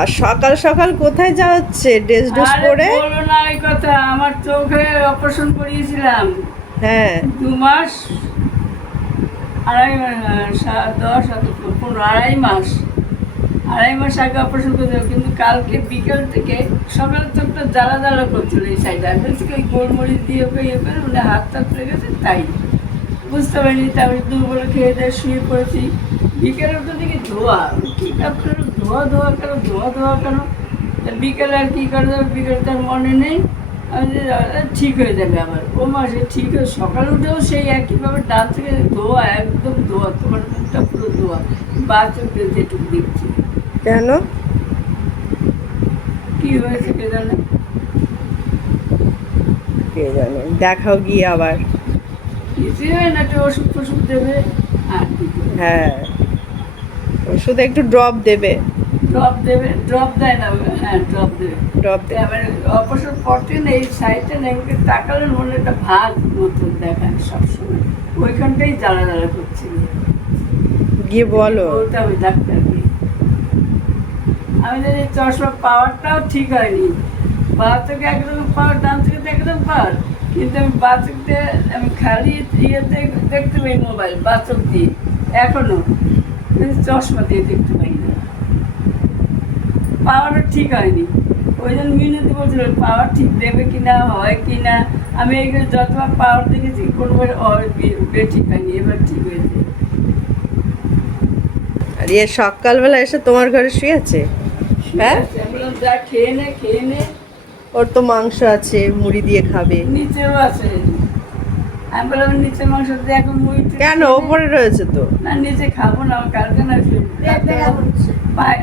আর সকাল সকাল কোথায় যাওয়া হচ্ছে ড্রেস ড্রেস পরে? বলো না এই কথা, আমার চোখে অপারেশন করিয়েছিলাম। হ্যাঁ 2 মাস, আড়াই মাস, 10 15 আড়াই মাস আগে অপারেশন করেছিল। কিন্তু কালকে বিকেল থেকে সকাল চোখটা জ্বালা জ্বালা করছিল এই সাইডে। আর বলছি ওই গোলমরিচ দিয়ে ওকে ইয়ে করে মানে হাত টাত পড়ে গেছে, তাই বুঝতে পারিনি। তারপরে দুপুরে খেয়ে দিয়ে শুয়ে পড়েছি। বিকেলে তো দেখি ধোয়া, কি আপনার ধোয়া ধোয়া কেন, ধোয়া ধোয়া কেন? বিকেলে আর কী করে যাবে, বিকেলে তার মনে নেই। আমি যে ঠিক হয়ে যাবে আবার, ও মাসে ঠিক হয়ে সকালে উঠেও সেই একইভাবে ডান থেকে ধোয়া, একদম ধোয়া, তোমার মুখটা পুরো ধোয়া, বাথরুম দিয়ে যেটুকু দেখছি। কেন? কি হয়েছে কে জানে। কে জানে, দেখাও গিয়ে আবার। কিছুই হয় না, একটা ওষুধ ফষুধ দেবে আর কি করবে। হ্যাঁ ওষুধ একটু ড্রপ দেবে। ড্রপ দেবে, ড্রপ দেয় না, হ্যাঁ ড্রপ দেবে। ড্রপ দেবে। এবার অবসর পড়তে না এই সাইডটা না, এমনি তাকালে মনে একটা ভাগ মতো দেখায় সবসময়, ওইখানটাই জ্বালা জ্বালা করছিল। গিয়ে বলো। বলতে হবে ডাক্তারকে। আমি জানি চশমা পাওয়ারটাও ঠিক হয়নি, বা থেকে একরকম পাওয়ার, ডান থেকে তো একরকম পাওয়ার। কিন্তু আমি বাথরুমতে আমি খালি ইয়েতে দেখতে পাই মোবাইল, বাথরুম দিয়ে এখনো, কিন্তু চশমা দিয়ে দেখতে পাই না। পাওয়ারও ঠিক হয়নি। ওই জন্য মিনতি বলছিল পাওয়ার ঠিক দেবে কি না, হয় কি না। আমি এইগুলো যতবার পাওয়ার দেখেছি কোনোবার ঠিক হয়নি, এবার ঠিক হয়েছে। আর ইয়ে সকালবেলা এসে তোমার ঘরে শুয়েছে? হ্যাঁ আমি বললাম যা খেয়ে নে, খেয়ে নে। ওর তো মাংস আছে, মুড়ি দিয়ে খাবে। নিচেও আছে। আমি বললাম নিচে মাংস দিয়ে এখন মুড়ি টুড়ি কেন, খেয়ে নে। ওপরে রয়েছে তো। না নিচে খাবো না, আমার কালকে না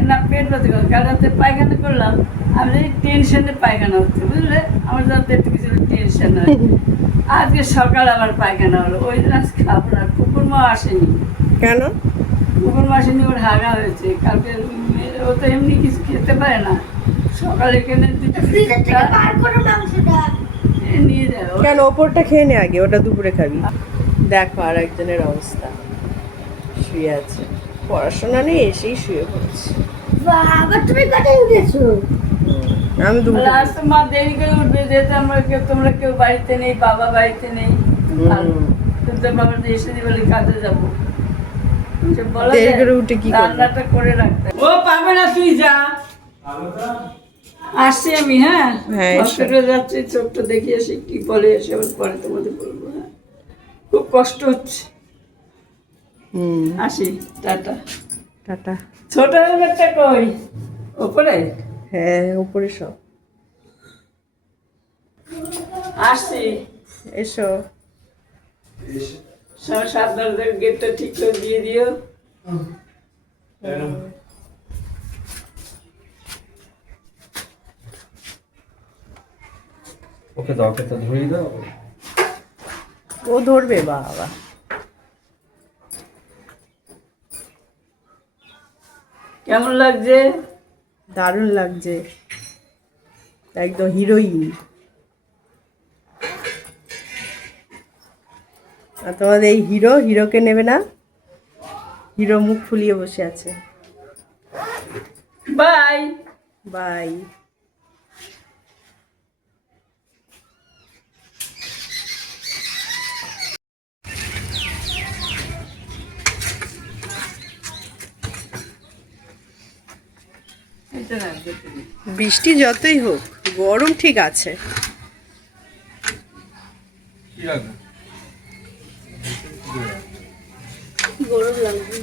না পেট ব্যথা করে, কাল রাতে পায়খানা করলাম। আমি জানি টেনশনে পায়খানা হচ্ছে, বুঝলে, আমার যাতে একটু কিছু টেনশন হয়। আজকে সকাল আমার পায়খানা হলো, ওই জন্য আজ খাবো না। কুকুর মা আসেনি। কেন? কুকুর মা আসেনি, ওর হাগা হয়েছে কালকে। ও তো এমনি কিছু খেতে পারে না। সকালে এখানে নিয়ে যাবে। কেন, ওপরটা খেয়ে নে আগে, ওটা দুপুরে খাবি। দেখো আর একজনের অবস্থা, শুয়ে আছে, পড়াশোনা নেই, এসেই শুয়ে পড়েছে। আবার তুমি কোথায় উঠেছো? আমি দুপুরে আজ তো মা দেরি করে উঠবে, যেহেতু তোমরা কেউ বাড়িতে নেই, বাবা বাড়িতে নেই। ভালো, কিন্তু বাবা তো এসে বলে কাজে যাবো। দেরি করে উঠে কি করবে? রান্নাটা করে রাখতে ও পাবে না, তুই যা। আসছি আমি, হ্যাঁ হ্যাঁ, এসো। হসপিটালে যাচ্ছি, চোখটা দেখি আসি কি বলে, এসে আবার পরে তোমাদের বলবো। হ্যাঁ খুব কষ্ট হচ্ছে। আসি, টাটা। টাটা। ছোট হেলমেটটা কই? ওপরে হ্যাঁ উপরে সব। আসছি। এসো। 7:30 গেটটা ঠিক করে দিয়ে দিও। ওকে দাও, ওকে তো ধরিয়ে দাও। ও ধরবে বাবা। কেমন লাগছে? দারুণ লাগছে, একদম হিরোইন। আর তোমাদের এই হিরোকে নেবে না? হিরো মুখ ফুলিয়ে বসে আছে। Bye bye. এটা রাখবে তুমি। বৃষ্টি যতই হোক, গরম ঠিক আছে। কি রাখবো? গরম লাগবে।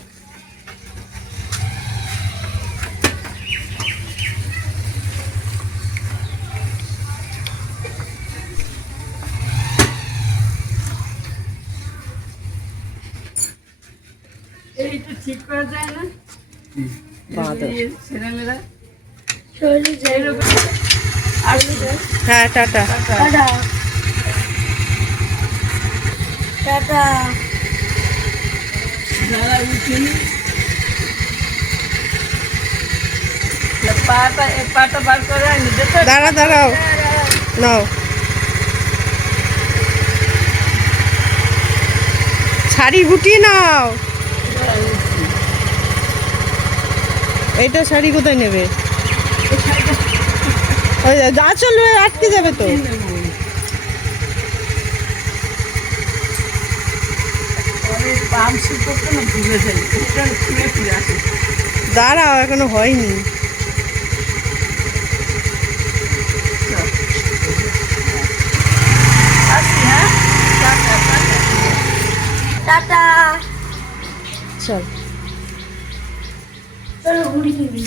এইটা ঠিক করা যায় না? বাঁদর। ছেলেমেয়েরা শরীরে যাই এইরকম আসবে। হ্যাঁ টাটা। Tata tata. যারা উঠিনি পাটা বার করে আনি যেতে। দাঁড়াও নাও, শাড়ি গুটিয়ে নাও। এইটা শাড়ি কোথায় নেবে? ওই যা চলবে আটকে যাবে তো। পাম্প শুট করতে না ভুলে যাই, এটা ফিরে ফিরে আসে। দাঁড়াও এখনো হয়নি। আসি, হ্যাঁ, টাটা, টাটা। টাটা। চল চলো ঘুড়ি কিনি।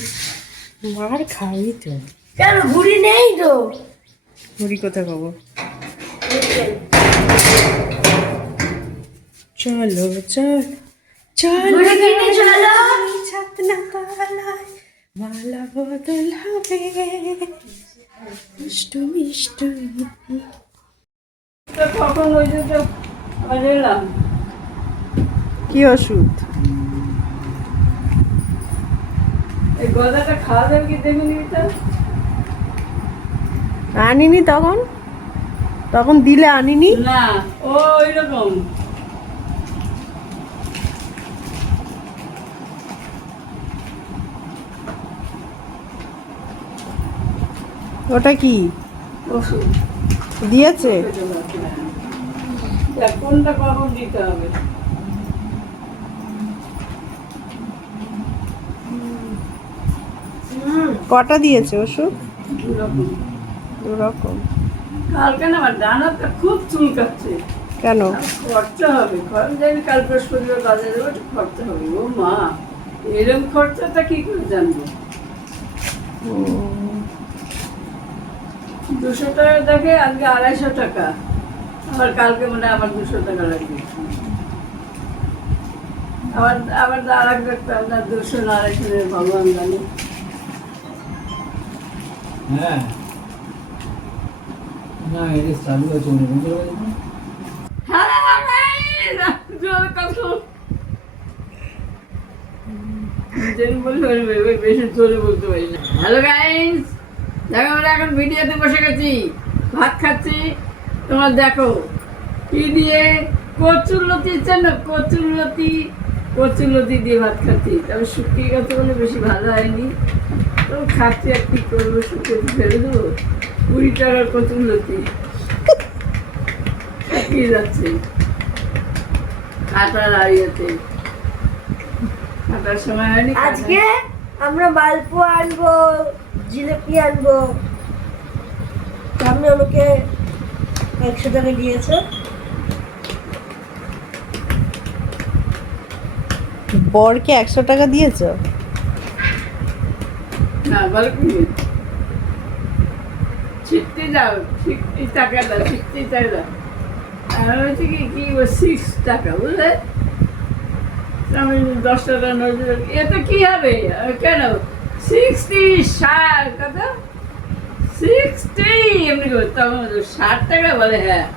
মার খাবি তো। কেন ঘুড়ি নেই তো? মুড়ি কোথায় পাবো? চলো চল চলো ঘুড়ি কিনে চলো। ছাতনা তলায় মালা বদল হবে মিষ্টু মিষ্টু। তো কখন ওই যে তো আবার এলাম। কি ওষুধ? এই গদাটা খাওয়া যাবে কি দেখে নিবি তো? আনিনি তখন, তখন দিলে আনিনি। না, ও ওই রকম। ওটা কি ওষুধ দিয়েছে? দেখ কোনটা কখন দিতে হবে। কটা দিয়েছে ওষুধ? দুরকম। দুরকম। কালকে না আমার ডানাটা খুব চুলকাচ্ছে। কেন? খরচা হবে, খরচ যাবি কাল বৃহস্পতিবার বাজারে যাবো, একটু খরচা হবে। ও মা, এরকম খরচাটা কি করে জানবো? 200 টাকা দেখে আজকে 250 টাকা, আবার কালকে মনে হয় আবার 200 টাকা লাগবে। আবার আবার আর এক ডাক্তার আপনার 200 না 250 ভগবান জানে। হ্যাঁ না এটা চালু আছে মনে বুঝতে পারছি। হ্যালো গাইস, দেখো আমরা এখন ভিডিওতে বসে গেছি, ভাত খাচ্ছি। তোমরা দেখো কি দিয়ে, কচুরলতি না, কচুরলতি দিয়ে ভাত খাচ্ছি। তবে শুকিয়ে গেছে বলে বেশি ভালো হয়নি, তো খাচ্ছি। আর কি করবো, শুকিয়ে ফেলে দেবো। 20 টাকার কচুরলতি শুকিয়ে যাচ্ছে। কাটার আড়িয়েছে, কাটার সময় হয়নি। আজকে আমরা মালপোয়া আনবো, জিলেপি আনবো। সামনে আমাকে 100 টাকা দিয়েছে। বরকে 100 টাকা দিয়েছ? না বল কি, ছিটতে যাও, 60 টাকা দাও, 60 টাকা দাও। আর হচ্ছে কি কি 6 টাকা, বুঝলে? আমি 10 টাকা নোট, এতে কি হবে? কেন 60 60 কত 60 এমনি করে, তখন 60 টাকা বলে। হ্যাঁ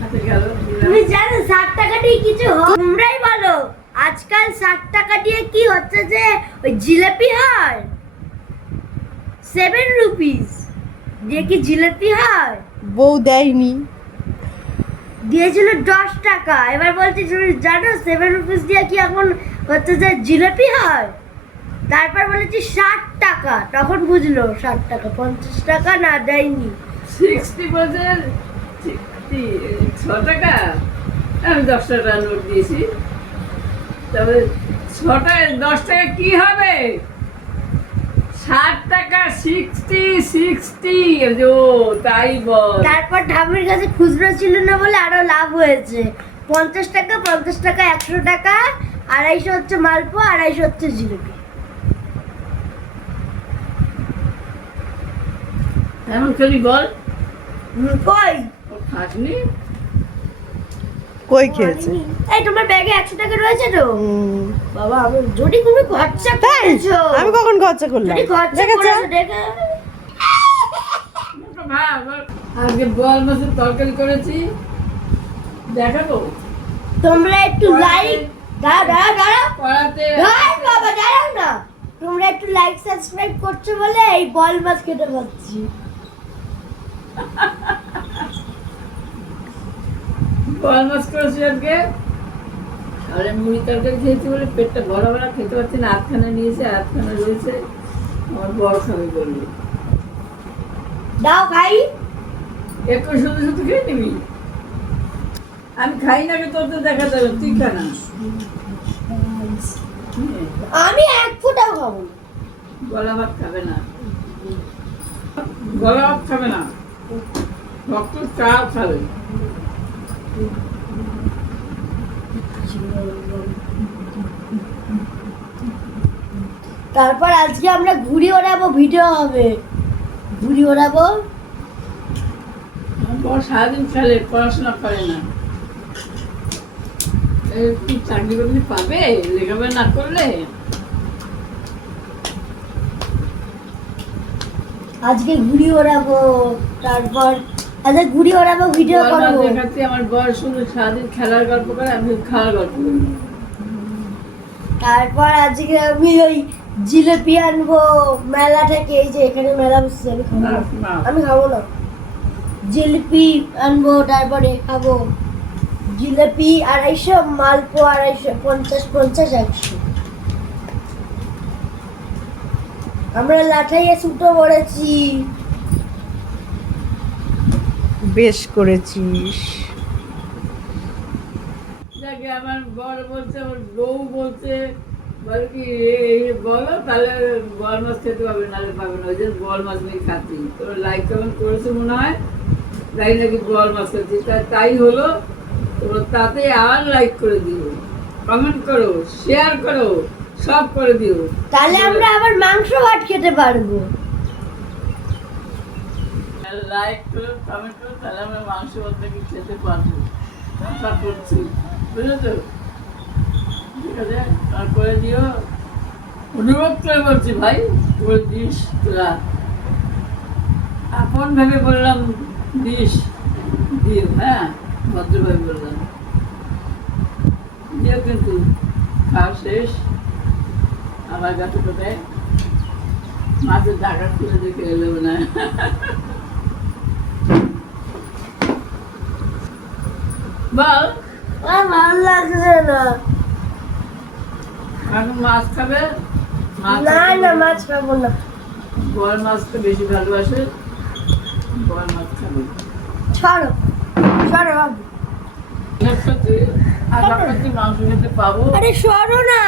হাতে গেল, দিলাম। তুমি জানো 60 টাকা দিয়ে কিছু হয়? তোমরাই বলো আজকাল 60 টাকা দিয়ে কি হচ্ছে, যে ওই জিলেপি হয় 7 রুপিস দিয়ে, কি জিলেপি হয়? বউ দেয়নি। দিয়েছিল 10 টাকা, এবার বলছি তুমি জানো 7 রুপিস দিয়ে কি এখন হচ্ছে যে জিলেপি হয়? তারপর বলেছি 60 টাকা, তখন বুঝলো 60 টাকা, 50 টাকা না দেয়নি। 60 বলছে 6 টাকা, আমি 10 টাকা নোট দিয়েছি। তবে 6 টাকা 10 টাকা কি হবে? 60 টাকা 60 ও তাই বল। তারপর ঠাকুরের কাছে খুচরো ছিল না বলে আরো লাভ হয়েছে। 50 টাকা 100 টাকা, 250 হচ্ছে মালপোয়া, 250 হচ্ছে জিলেপি। এমন করি বল, কই ও খাসনি? কই খেয়েছে? এই তোমার ব্যাগে 100 টাকা রয়েছে তো? বাবা আমি যদি তুমি খরচা করেছো। আমি কখন খরচা করলাম? যদি খরচা দেখেছো? করেছো দেখে। আজকে বল মাছের তরকারি করেছি, দেখাবো। তোমরা একটু লাইক দাঁড়াও কড়াতে বাবা দাঁড়াও না। তোমরা একটু লাইক সাবস্ক্রাইব করছো বলে এই বল মাছ খেতে পাচ্ছি। বল মাছ করেছি আজকে। আর মুড়ি তরকারি খেয়েছি বলে পেটটা ভরা ভরা, খেতে পারছি না। 8খানা নিয়েছে, 8খানা রয়েছে। আমার বর খাবে বললো। দাও খাই। একটু শুধু শুধু খেয়ে নিবি? আমি খাই না, তোর তো দেখা যাবে, তুই খা না। আমি এক ফোঁটাও খাবো না। গলা ভাত খাবে না, গলা ভাত খাবে না, রক্ত চা খাবে। তারপর আজকে আমরা ঘুড়ি ওড়াবো, ভিডিও হবে। ঘুড়ি ওড়াবো। আমার বর সারাদিন খেলে, পড়াশোনা করে না। কি চাকরি বাকরি পাবে লেখাপড়া না করলে? আজকে ঘুড়ি ওড়াবো, তারপর আজকে ঘুড়ি ওড়াবো, ভিডিও বর করবো। দেখাতে আমার বর শুধু সারাদিন খেলার গল্প করে, আমি খাওয়ার গল্প করি। তারপর আজকে আমি ওই জিলেপি আনবো মেলা থেকে। এই যে এখানে মেলা বসছে, আমি খাবো না। না, আমি খাবো না। জিলিপি আনবো, তারপরে খাবো জিলিপি 250, মালপোয়া 250, 50, 100। আমরা লাঠাইয়ে ছুটো পড়েছি। বেশ করেছিস। যাকে আমার বর বলছে, ওর বউ বলছে, বলে কি বলো তাহলে বল মাছ খেতে পাবে, নাহলে পাবে না। ওই জন্য বল মাছ নিয়ে খাচ্ছি। তোর লাইক কমেন্ট করেছে মনে হয়, তাই নাকি বল মাছ খাচ্ছি। তাই হলো, তোর তাতে আর লাইক করে দিও, কমেন্ট করো, শেয়ার করো, সব করে দিও। তাহলে আমরা আবার মাংস ভাত খেতে পারবো। লাইক করো, কমেন্ট করো, তাহলে আমরা মাংস ভাত থেকে খেতে পারবো। আশা করছি, বুঝেছো? ঠিক আছে, আর করে দিও। অনুরোধ করে বলছি ভাই, করে দিস তোরা। আপন ভেবে বললাম দিস, দিও। হ্যাঁ, ভদ্রভাবে বললাম দিও, কিন্তু খাওয়া শেষ আবার গাছে কোথায় মাছের ডাকাত করে দেখে এলো না। বল, আর ভালো লাগছে না। এখন মাছ খাবে? মাছ না না, মাছ খাবো না। বল মাছটা বেশি ভালোবাসে, বল মাছ খাবে। ছাড়ো ছাড়ো বাবু। আশা করছি মাংস খেতে পাবো। আরে সরো না।